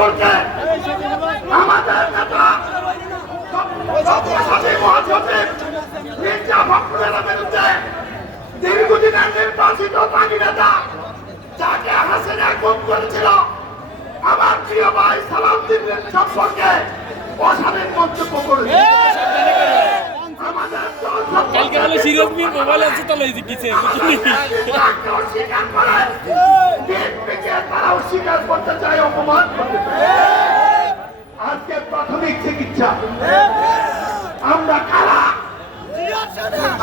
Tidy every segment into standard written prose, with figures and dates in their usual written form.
বলছে আমাদের নেতা দীর্ঘদিনের নির্বাচিত বাঙি নেতা যাকে হাসিনা গুম করেছিল আমার প্রিয় ভাই সালাউদ্দিনের সম্পর্কে অশালীন মন্তব্য করেছে। কালকে বলে সিরিয়াস মির মোবাইল আছে তো লই দিছে তারাও স্বীকার করতে চায়, অপমান করতে চায়। আজকে প্রাথমিক চিকিৎসা আমরা কারা?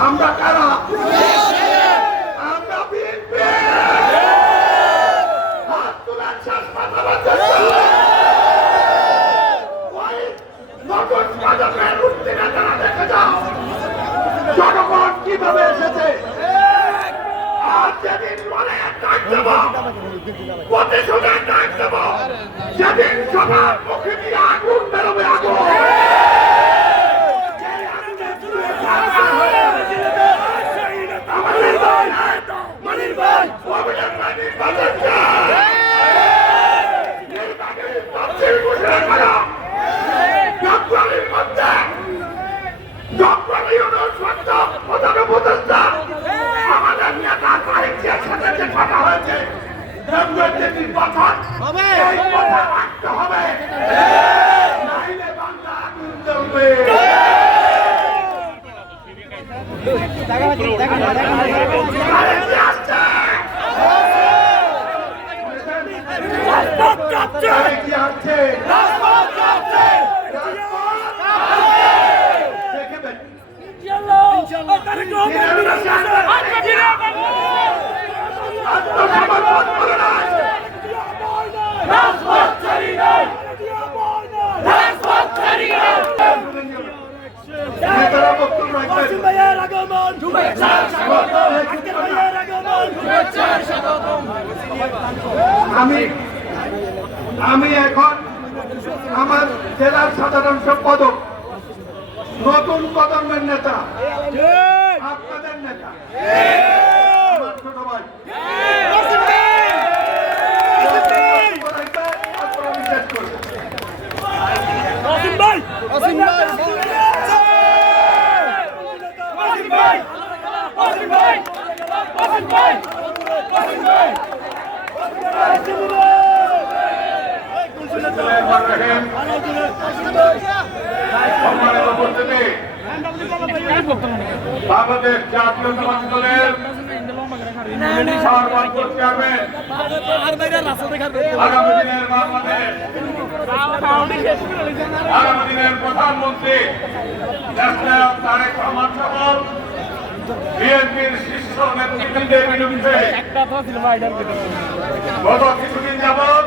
আমরা কারা? আমরা বিএনপি। হাত তোলার শেষ কথা বলতে নতুন পদক্ষেপ উঠতে না তারা দেখে যাও জনগণ কিভাবে এসেছে। আর যেদিন বলে ডাক দেব, প্রতিশোধে ডাক দেব, যেদিন সবার মুখে দিয়ে আগুন বেরোবে আগুন। আমাদের নেতা সাহিত্যের সাথে যে কথা হয়েছে নির্বাচন হবে, এই কথা রাখতে হবে, নাইলে বাংলা আগুন জ্বলবে। আমি এখন আমার জেলার সাধারণ সম্পাদক, নতুন প্রজন্মের নেতা, আপনাদের নেতা, আমার ছোট ভাই বাংলাদেশ জাতীয়তাবাদী দলের সর্বোচ্চ চেয়ারম্যান, আগামী দিনের বাংলাদেশ, আগামী দিনের প্রধানমন্ত্রী দেশনায়ক তারেক রহমান সহ বিএনপির শীর্ষ নেতৃবৃন্দের বিরুদ্ধে গত কিছুদিন যাবৎ